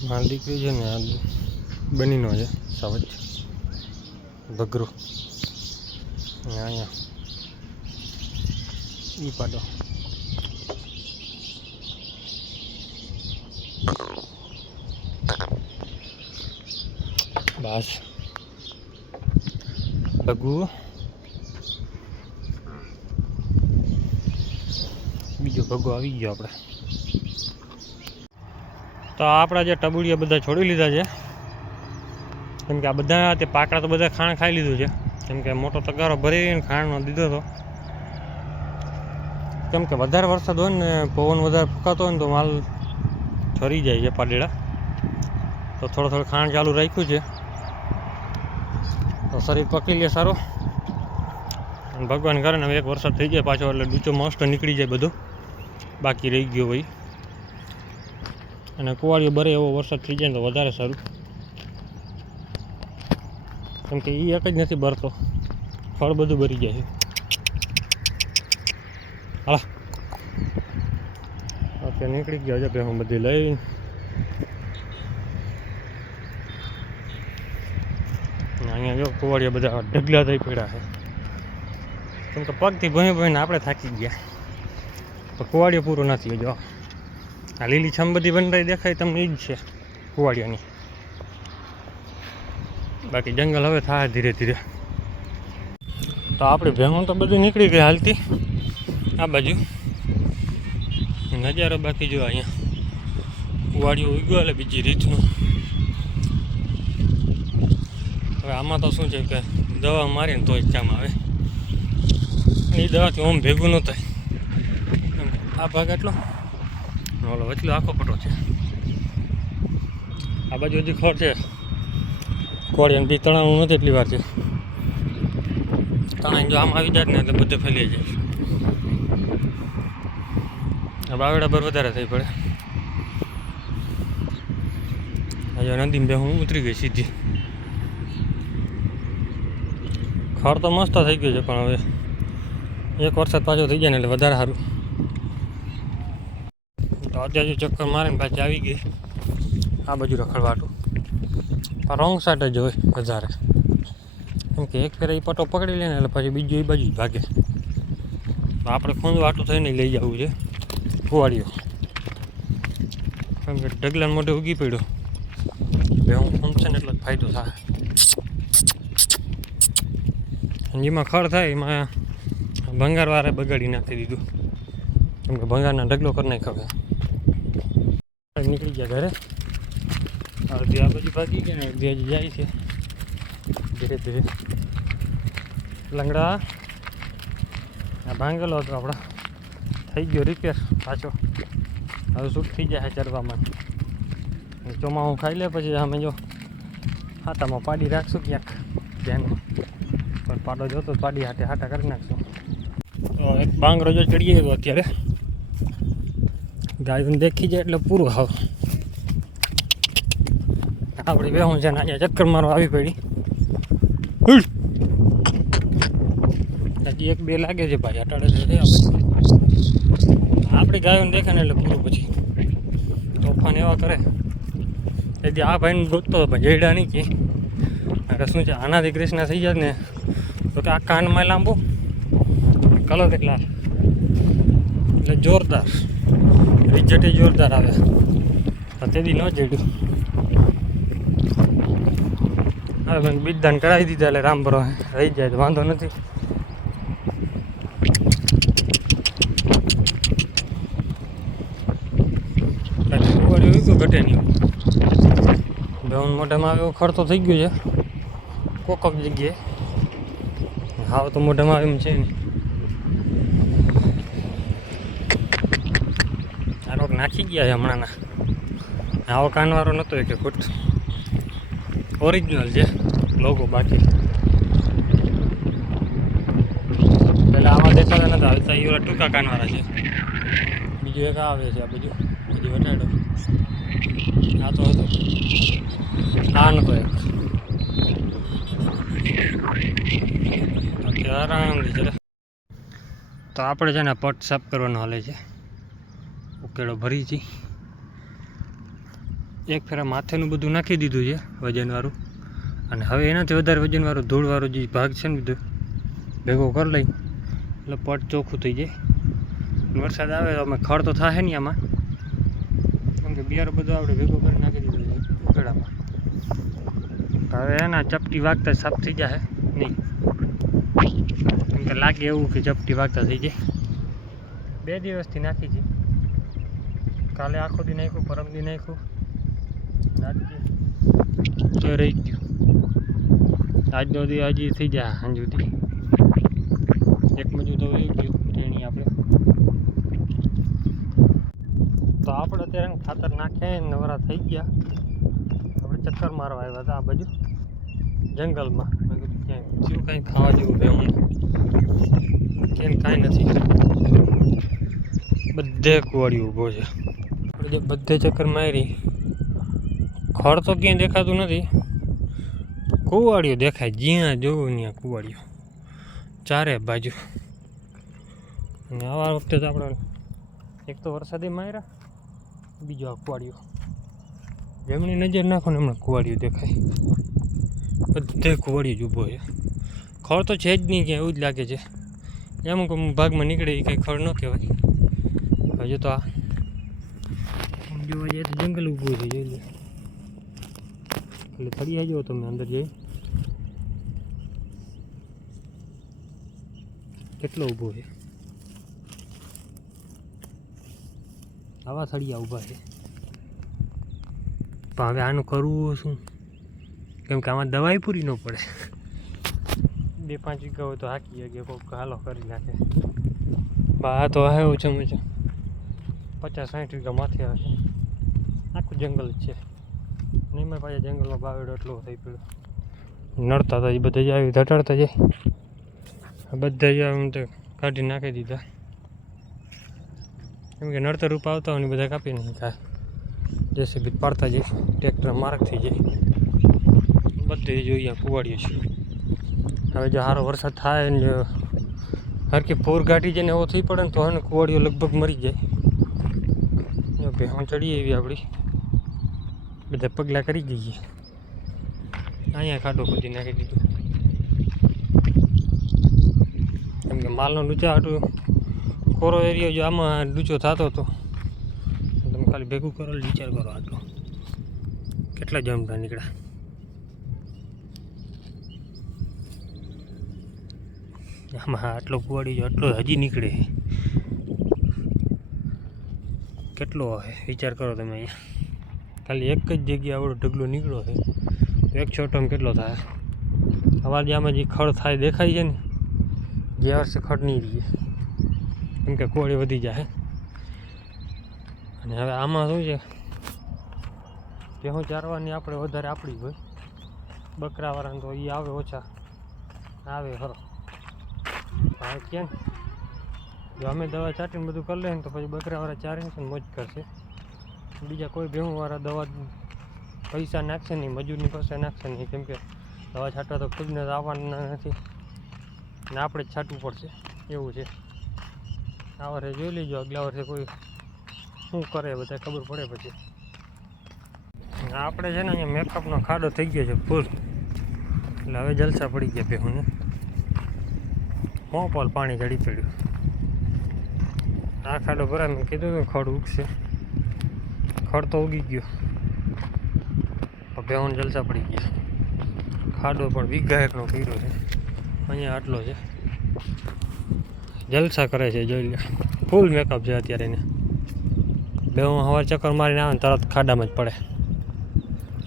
મારી દીકરી છે ને આ બનીનો છે સાવજ ભગરો અહીંયા ઈ પાડો બસ ભગુ બીજો ભગો આવી ગયો આપણે તો આપણા જે ટબુડિયા બધા છોડી લીધા છે કેમ કે આ બધા તે પાકડા તો બધા ખાણ ખાઈ લીધું છે કેમ કે મોટો તગારો ભરીને ખાણનો દીધો હતો કેમ કે વધારે વરસાદ હોય ને પવન વધારે ફૂંકાતો હોય ને તો માલ ઠરી જાય છે પાડેડા તો થોડું ખાણ ચાલુ રાખ્યું છે તો શરીર પકડી લે સારો અને ભગવાન કરે ને હવે એક વરસાદ થઈ જાય પાછો એટલે ડૂચો મસ્ત નીકળી જાય બધું બાકી રહી ગયો ભાઈ અને કુવાડીઓ ભરે એવો વરસાદ થઈ જાય ને તો વધારે સારું કેમ કે એ એક જ નથી ભરતો ફળ બધું ભરી જાય છે હા ઓકે નીકળી ગયો છે હું બધી લઈ અહીંયા જો કુવાડીઓ બધા ઢગલા થઈ પડ્યા છે કેમ કે પગથી ભણીને આપણે થાકી ગયા તો કુવાડીઓ પૂરો નથી જો આ લીલી છમ બધી બંધાઈ દેખાય તમને એ જ છે કુવાડિયાની બાકી જંગલ હવે થાય ધીરે ધીરે તો આપણી ભેહું તો બધી નીકળી ગઈ હાલતી આ બાજુ નજારો બાકી જો અહીંયા કુવાડીઓ ઉગ્યો એટલે બીજી રીતનું હવે આમાં તો શું છે કે દવા મારીને તો જ કામ આવે એ દવાથી ઓમ ભેગું ન થાય આ ભાગ એટલો ઓલો વચલો આખો પટો છે આ બાજુ હજી ખોર છે કોળીને બી તણાવું નથી એટલી વાર છે તણાઈ જો આમ આવી જાય ને એટલે બધે ફેલી જાય આ બાવડા પર વધારે થઈ પડે હજુ નદીમાં બે હું ઉતરી ગઈ સીધી ખર તો મસ્ત થઈ ગયું છે પણ હવે એક વરસાદ પાછો થઈ જાય ને એટલે વધારે સારું તો અત્યારે ચક્કર મારે ને પાછી આવી ગઈ આ બાજુ રખડવાટું પણ રોંગ સાઈડ જ હોય વધારે કેમ કે એક ફેર એ પટો પકડી લે ને એટલે પછી બીજું એ બાજુ જ ભાગે આપણે ખૂંદવાટું થઈને લઈ જવું છે કુવાડીઓ કેમ કે ઢગલાને મોઢે ઉગી પડ્યો બે હું ખૂંદશે ને એટલો જ ફાયદો થાય જેમાં ખડ થાય એમાં ભંગારવાળે બગાડી નાખી દીધું કેમ કે ભંગારના ઢગલો કરી નાખ્યો નીકળી ગયા ઘરે અડધી આ બાજુ ભાગી ગયા ને અડધી હજી જાય છે ધીરે ધીરે લંગડા આ ભાંગેલો હતો આપણા થઈ ગયો રિપેર પાછો હવે શૂટ થઈ જાય ચરવામાં ચોમાસું ખાઈ લે પછી અમે જો હાથામાં પાડી રાખશું ક્યાંક ધ્યાનમાં પણ પાડો જોતો પાડી હાથે હાટા કરી નાખશું તો એક બાંગરો જો ચડીએ તો અત્યારે ગાય દેખી જાય એટલે પૂરું હાવ આપણી બેહું છે ને અહીંયા ચક્કર મારવા આવી પડી હજી એક બે લાગે છે ભાઈ અટાડે છે આપણી ગાયોને દેખે ને એટલે પૂરું પછી તોફાન એવા કરે તેથી આ ભાઈને ગોતતો પણ જઈડા નહીં કે એટલે શું છે આનાથી કૃષ્ણ થઈ જાય ને તો કે આ કાનમાં લાંબુ કલર કેટલા એટલે જોરદાર રિઝલ્ટ જોરદાર આવે તેથી ન જડ્યું હવે મને બીજદાન કરાવી દીધા એટલે રામ ભરો રહી જાય તો વાંધો નથી ઘટે નહીં બેઉન મોઢામાં આવ્યો ખર્ચો થઈ ગયો છે કોક જગ્યાએ હાવ તો મોઢામાં આવે એમ છે નહીં આ રોગ નાખી ગયા છે હમણાંના આવો કાનવાળો નહોતો કે ફૂટ ઓરિજિનલ છે લોગો બાકી પહેલાં આમાં દેખાતા નતા આવતા એ ટૂંકા કાનવાળા છે બીજું એક આવે છે આ બધું હજી વટાડો આ તો હતો આ નતો એક આરામથી ચલે તો આપણે છે ને પટ સાફ કરવાનો હાલે છે ઉકેળો ભરી છે એક ફેરા માથેનું બધું નાખી દીધું છે વજનવાળું, અને હવે એનાથી વધારે વજનવાળું ધૂળવાળું જે ભાગ છે ને બધું ભેગો કરી લઈ એટલે પટ ચોખ્ખું થઈ જાય. વરસાદ આવે તો અમે ખડ તો થાય નહીં આમાં, કેમ કે બિયારો બધું આપણે ભેગો કરી નાખી દીધું છે ઉકેડામાં. હવે એના ચપટી વાગતા સાફ થઈ જાય નહીં, કેમ કે લાગે એવું કે ચપટી વાગતા થઈ જાય. 2 દિવસથી નાખી છે, કાલે આખો દી નાખ્યું, પરમ દી નાખ્યું, તો રહી ગયું. આજનો દી હજી થઈ જાય સાંજ સુધી, એક મજુ તો વહી ગયું ટ્રેણી આપણે. તો આપણે અત્યારે ખાતર નાખ્યા નવરા થઈ ગયા. આપણે ચક્કર મારવા આવ્યા હતા આ બાજુ જંગલમાં. મેં કીધું ક્યાંય શું કાંઈ ખાવા જેવું છે અહીંયા, કેમ કાંઈ નથી, બધે કુવાડી ઊભો છે. આપણે જે બધે ચક્કર મારી, ખડ તો ક્યાંય દેખાતું નથી, કુવાડીઓ દેખાય, જ્યાં જોવું ત્યાં કુવાડીઓ ચારે બાજુ. અને આવા વખતે તો આપણે એક તો વરસાદે માર્યા, બીજો આ કુવાડીઓ, જેમની નજર નાખો ને હમણાં કુવાડીઓ દેખાય, બધે કુવાડીઓ જ ઊભો છે. ખડ તો છે જ નહીં ક્યાં, એવું જ લાગે છે. અમુક અમુક ભાગમાં નીકળે એ કંઈ ખડ ન કહેવાય. હજુ તો આ જોવા જાય તો જંગલ ઊભું છે, જોઈ લે. એટલે ફરી આવજો તમે અંદર જઈ, કેટલો ઊભો છે. આવા થળિયા ઊભા છે. પણ હવે આનું કરવું શું, કેમ કે આમાં દવાઈ પૂરી ન પડે. 2-5 વીઘા હોય તો હાકી શકે, કોઈક હાલો કરી નાખે. આ તો આવે ઓછામાં ઓછા 50-60 વીઘા માથે આવે છે. આખું જંગલ જ છે. નહીં મેં પાછા જંગલમાં બાવેડો એટલો થઈ પડ્યો, નડતા હતા એ બધા જ આવી ધટાડતા જાય. બધા જ આમ તો કાઢી નાખી દીધા, કેમ કે નડતર રૂપ આવતા હોય ને બધા કાપી નાખ્યા. જેસીબી પાડતા જાય, ટ્રેક્ટર માર્ગ થઈ જાય, બધે જોઈએ કુવાડીએ છે. હવે જો સારો વરસાદ થાય ને હરકી પૂર ગાંઠી જાય ને એવો થઈ પડે ને તો હવે કુવાડીઓ લગભગ મરી જાય. ભેહું ચડી એવી આપણી, બધા પગલાં કરી જઈએ. અહીંયા ખાડો ખોદી નાખી દીધું, કેમ કે માલનો ડૂચા હાટું કોરો એરિયો જો આમાં ડૂચો થતો હતો. તમે ખાલી ભેગું કરો, વિચાર કરો આટલો કેટલા જમતા નીકળ્યા. આમાં આટલો કુવાડી જો આટલો હજી નીકળે, કેટલો હશે વિચાર કરો તમે. અહીંયા ખાલી એક જ જગ્યાએ આવડો ઢગલો નીકળ્યો છે, તો એક છોટોમાં કેટલો થાય. અવાજ આમાં જે ખડ થાય દેખાય છે ને, જે વર્ષે ખડ નહીં રહીએ, કેમ કે કુવાડી વધી જાય. અને હવે આમાં શું છે, ભેહું ચારવાની આપણે વધારે આપણી હોય, બકરાવાળાને તો એ આવે ઓછા, આવે ખરો. હવે કેમ જો અમે દવા છાંટીને બધું કરી લઈએ ને તો પછી બકરાવાળા ચારે છે ને મોજ કરશે. બીજા કોઈ ભેહુંવાળા દવા પૈસા નાખશે નહીં, મજૂરની પાસે નાખશે નહીં, કેમ કે દવા છાંટવા તો ખુદને આવવાના નથી ને આપણે જ છાંટવું પડશે એવું છે. આ વર્ષે જોઈ લેજો, આગલા વર્ષે કોઈ શું કરે બધા ખબર પડે પછી. આપણે છે ને અહીંયા મેકઅપનો ખાડો થઈ ગયો છે ફૂલ, એટલે હવે જલસા પડી ગયા ભેહુંને. મોપોલ પાણી ચડી પડ્યું. આ ખાડો ભરાય, મેં કીધું કે ખડ ઉગશે, ખડ તો ઉગી ગયો, ભેહુંને જલસા પડી ગયા. ખાડો પણ વીઘા એકનો કર્યો છે, અહીંયા આટલો છે. જલસા કરે છે, જોઈ લે. ફૂલ મેકઅપ છે અત્યારે એને. ભેહું સવાર ચક્કર મારીને આવે ને તરત ખાડામાં જ પડે.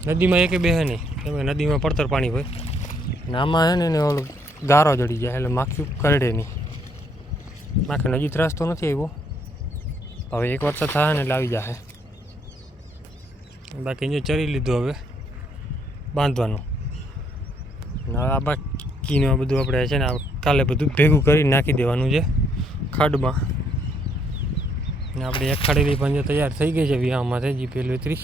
નદીમાં એકે બેહે નહીં, કેમ કે નદીમાં પડતર પાણી હોય ને આમાં છે ને ઓલો ગારો જડી જાય એટલે માખી કરડે નહીં. માખી નજી ત્રાસ તો નથી આવ્યો, હવે એક વરસાદ થાય ને એટલે આવી જશે. બાકી જે ચરી લીધું હવે બાંધવાનું. હવે આ બાકીનું બધું આપણે છે ને કાલે બધું ભેગું કરી નાખી દેવાનું છે ખાડમાં. ને આપણે એક ખાડેલી પણ તૈયાર થઈ ગઈ છે વિવાહમાં થઈ ગઈ 1 3